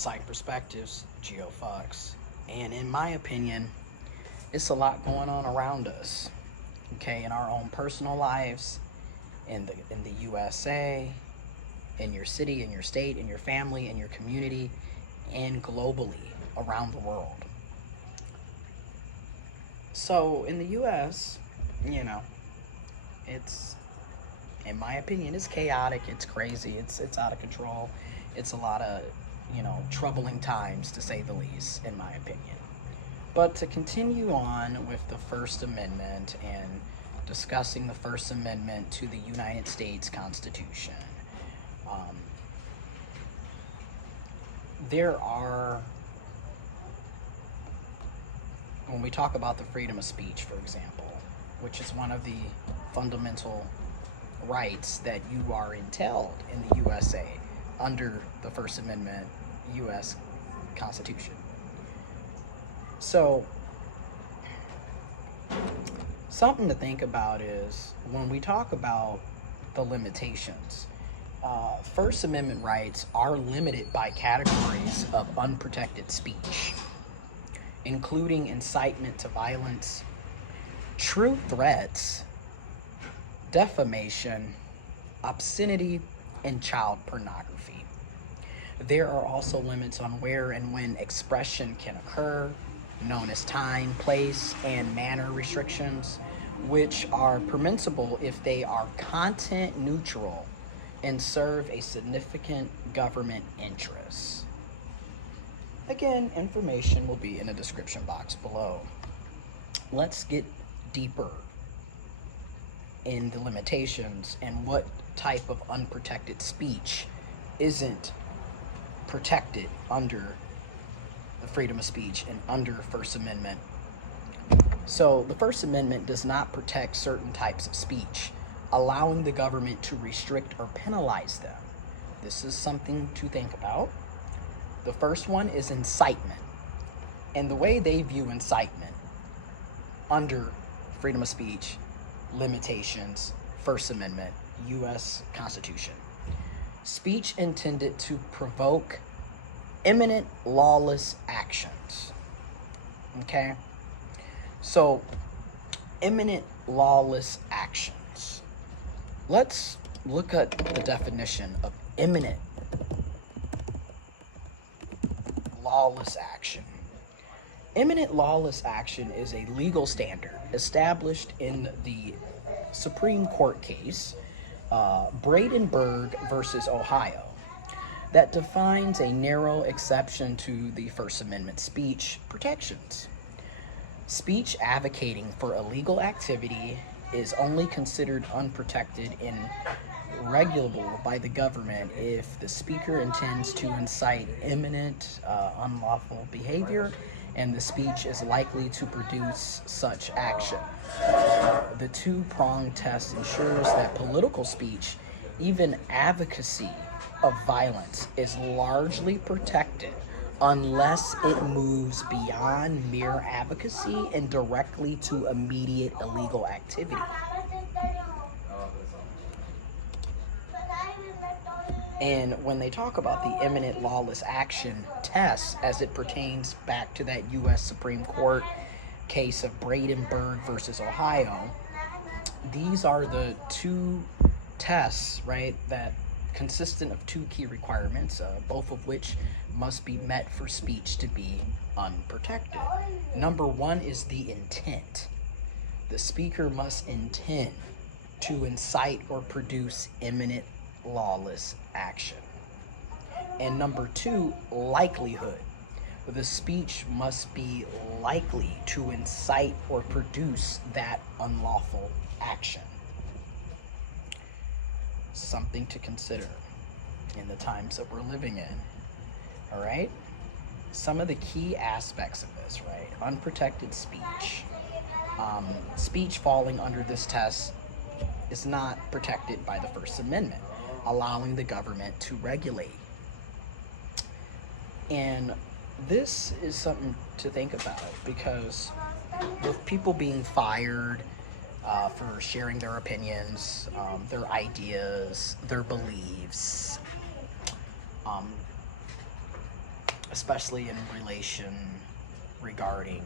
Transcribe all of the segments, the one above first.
Psych Perspectives, GeoFox. And in my opinion, it's a lot going on around us, okay, in our own personal lives, in the USA, in your city, in your state, in your family, in your community, and globally around the world. So in the US, you know, it's, in my opinion, it's chaotic, it's crazy, it's out of control. It's a lot of, troubling times, to say the least, in my opinion. But to continue on with the First Amendment and discussing the First Amendment to the United States Constitution, um, there are, when we talk about the freedom of speech, for example, which is one of the fundamental rights that you are entailed in the USA under the First Amendment U.S. Constitution. So, something to think about is when we talk about the limitations, First Amendment rights are limited by categories of unprotected speech, including incitement to violence, true threats, defamation, obscenity, and child pornography. There are also limits on where and when expression can occur, known as time, place, and manner restrictions, which are permissible if they are content neutral and serve a significant government interest. Again, information will be in the description box below. Let's get deeper in the limitations and what type of unprotected speech isn't protected under the freedom of speech and under First Amendment. So the First Amendment does not protect certain types of speech, allowing the government to restrict or penalize them. This is something to think about. The first one is incitement. And the way they view incitement under freedom of speech, limitations, First Amendment, U.S. Constitution. Speech intended to provoke imminent lawless actions. Okay? So, imminent lawless actions. Let's look at the definition of imminent lawless action. Imminent lawless action is a legal standard established in the Supreme Court case, Brandenburg versus Ohio, that defines a narrow exception to the First Amendment speech protections. Speech advocating for illegal activity is only considered unprotected and regulable by the government if the speaker intends to incite imminent unlawful behavior and the speech is likely to produce such action. The two-pronged test ensures that political speech, even advocacy of violence, is largely protected unless it moves beyond mere advocacy and directly to immediate illegal activity. And when they talk about the imminent lawless action test as it pertains back to that U.S. Supreme Court case of Brandenburg versus Ohio, these are the two tests, right, that consistent of two key requirements, both of which must be met for speech to be unprotected. Number one is the intent. The speaker must intend to incite or produce imminent lawless action. And number two, likelihood. The speech must be likely to incite or produce that unlawful action. Something to consider in the times that we're living in. All right? Some of the key aspects of this, right? Unprotected speech. Speech falling under this test is not protected by the First Amendment, allowing the government to regulate. And this is something to think about because with people being fired for sharing their opinions, their ideas, their beliefs, especially in relation regarding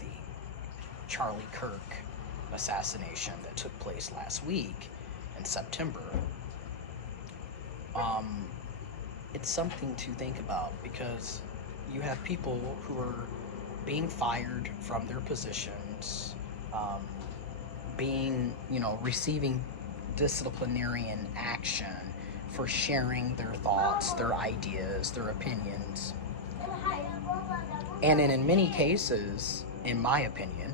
the Charlie Kirk assassination that took place last week in September. It's something to think about, because you have people who are being fired from their positions, receiving disciplinarian action for sharing their thoughts, their ideas, their opinions. And in many cases, in my opinion,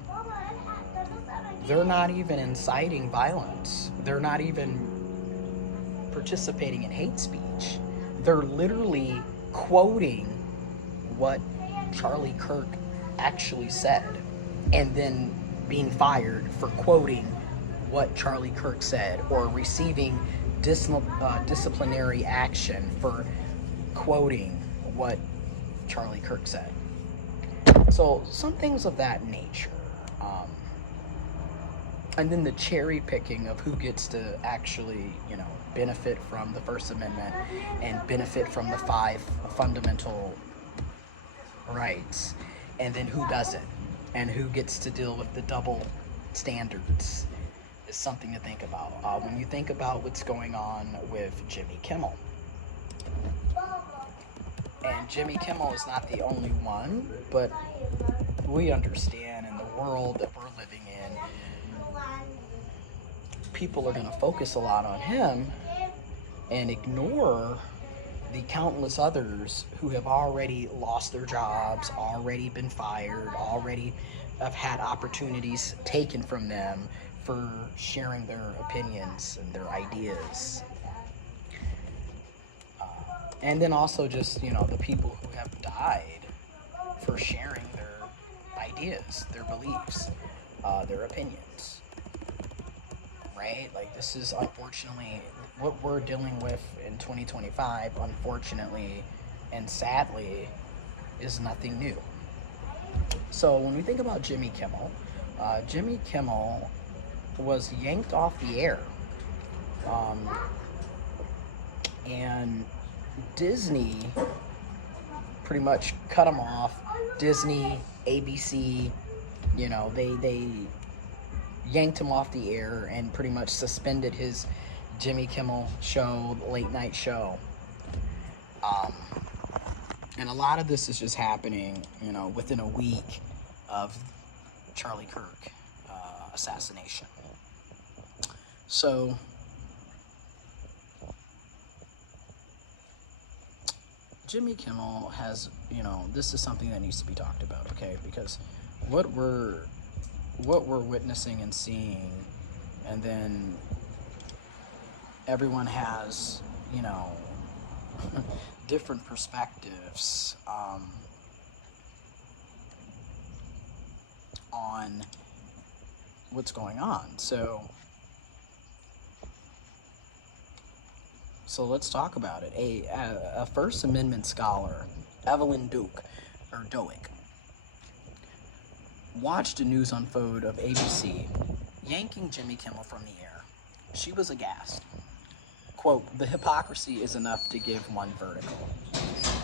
they're not even inciting violence. They're not even participating in hate speech. They're literally quoting what Charlie Kirk actually said, and then being fired for quoting what Charlie Kirk said, or receiving disciplinary action for quoting what Charlie Kirk said. So some things of that nature. And then the cherry picking of who gets to actually, benefit from the First Amendment and benefit from the 5 fundamental rights, and then who doesn't, and who gets to deal with the double standards, is something to think about. When you think about what's going on with Jimmy Kimmel, and Jimmy Kimmel is not the only one, but we understand in the world that we're living in, people are going to focus a lot on him and ignore the countless others who have already lost their jobs, already been fired, already have had opportunities taken from them for sharing their opinions and their ideas. And then also just, the people who have died for sharing their ideas, their beliefs, their opinions. Right? Like, this is unfortunately what we're dealing with in 2025, unfortunately and sadly, is nothing new. So when we think about Jimmy Kimmel was yanked off the air. And Disney pretty much cut him off. Disney, ABC, they yanked him off the air and pretty much suspended his Jimmy Kimmel show, late night show. And a lot of this is just happening, within a week of Charlie Kirk assassination. So Jimmy Kimmel has, this is something that needs to be talked about, okay? Because what we're witnessing and seeing, and then everyone has, different perspectives on what's going on. So let's talk about it. A First Amendment scholar, Evelyn Douek, watched a news unfold of ABC yanking Jimmy Kimmel from the air. She was aghast. Quote, "The hypocrisy is enough to give one vertical,"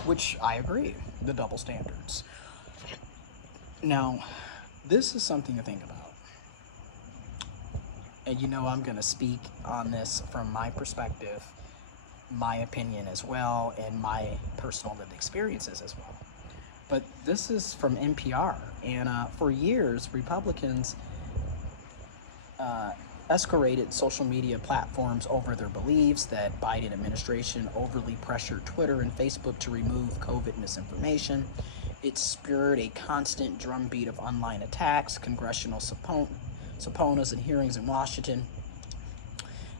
which I agree, the double standards. Now, this is something to think about. And I'm going to speak on this from my perspective, my opinion as well, and my personal lived experiences as well. But this is from NPR, and for years, Republicans escalated social media platforms over their beliefs that Biden administration overly pressured Twitter and Facebook to remove COVID misinformation. It spurred a constant drumbeat of online attacks, congressional subpoenas, and hearings in Washington.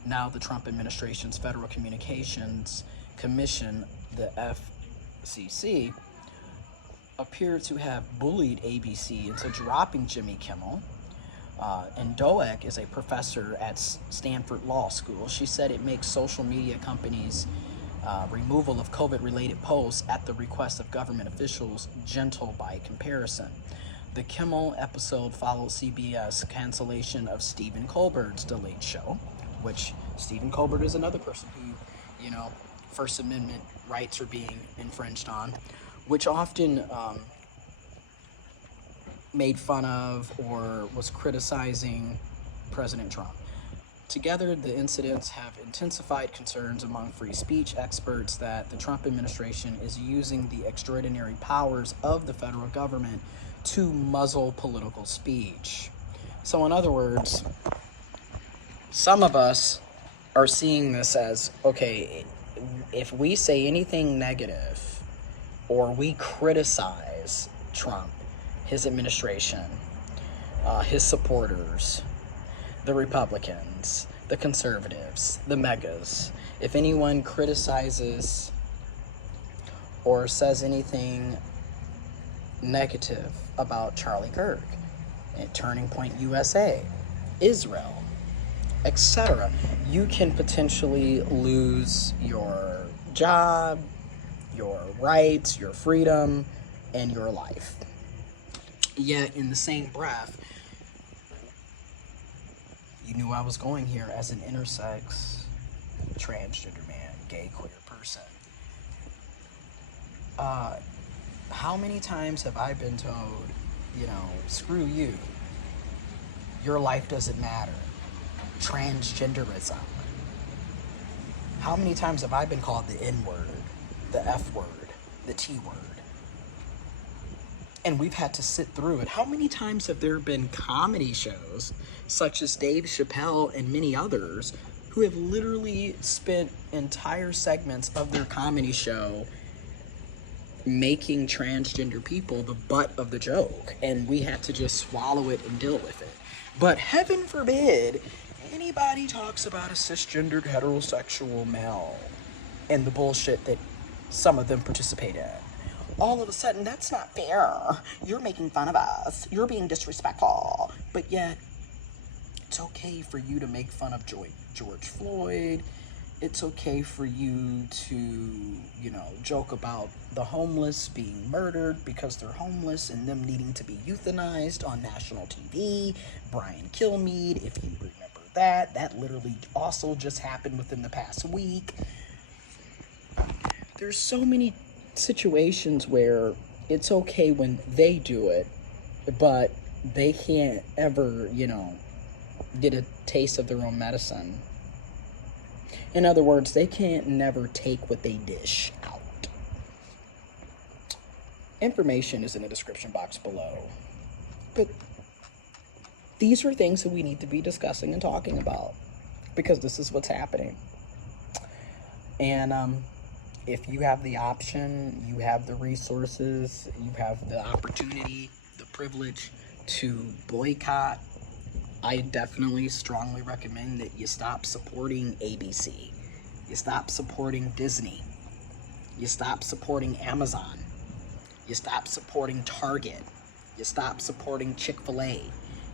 Now the Trump administration's Federal Communications Commission, the FCC, appeared to have bullied ABC into dropping Jimmy Kimmel. And Douek is a professor at Stanford Law School. She said it makes social media companies' removal of COVID-related posts at the request of government officials gentle by comparison. The Kimmel episode followed CBS cancellation of Stephen Colbert's The Late Show, which Stephen Colbert is another person who, First Amendment rights are being infringed on, which often made fun of or was criticizing President Trump. Together, the incidents have intensified concerns among free speech experts that the Trump administration is using the extraordinary powers of the federal government to muzzle political speech. So, in other words, some of us are seeing this as, okay, if we say anything negative or we criticize Trump, his administration, his supporters, the Republicans, the conservatives, the megas, if anyone criticizes or says anything negative about Charlie Kirk, at Turning Point USA, Israel, etc., you can potentially lose your job, your rights, your freedom, and your life. Yet, in the same breath, you knew I was going here as an intersex, transgender man, gay, queer person. How many times have I been told, screw you, your life doesn't matter, transgenderism? How many times have I been called the N-word, the F-word, the T-word? And we've had to sit through it. How many times have there been comedy shows, such as Dave Chappelle and many others, who have literally spent entire segments of their comedy show making transgender people the butt of the joke, and we had to just swallow it and deal with it? But heaven forbid anybody talks about a cisgendered heterosexual male and the bullshit that some of them participate in. All of a sudden, that's not fair. You're making fun of us. You're being disrespectful. But yet, it's okay for you to make fun of George Floyd. It's okay for you to, joke about the homeless being murdered because they're homeless and them needing to be euthanized on national TV. Brian Kilmeade, if you remember that literally also just happened within the past week. There's so many situations where it's okay when they do it, but they can't ever, get a taste of their own medicine. In other words, they can't never take what they dish out. Information is in the description box below. But these are things that we need to be discussing and talking about, because this is what's happening. And if you have the option, you have the resources, you have the opportunity, the privilege to boycott, I definitely strongly recommend that you stop supporting ABC. You stop supporting Disney. You stop supporting Amazon. You stop supporting Target. You stop supporting Chick-fil-A.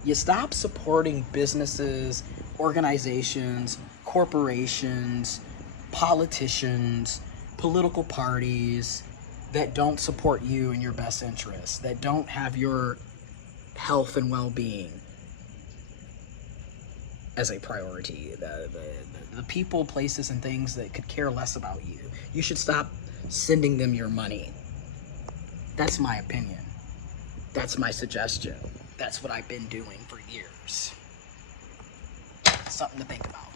You stop supporting businesses, organizations, corporations, politicians, political parties that don't support you in your best interests, that don't have your health and well-being as a priority. The people, places, and things that could care less about you. You should stop sending them your money. That's my opinion. That's my suggestion. That's what I've been doing for years. Something to think about.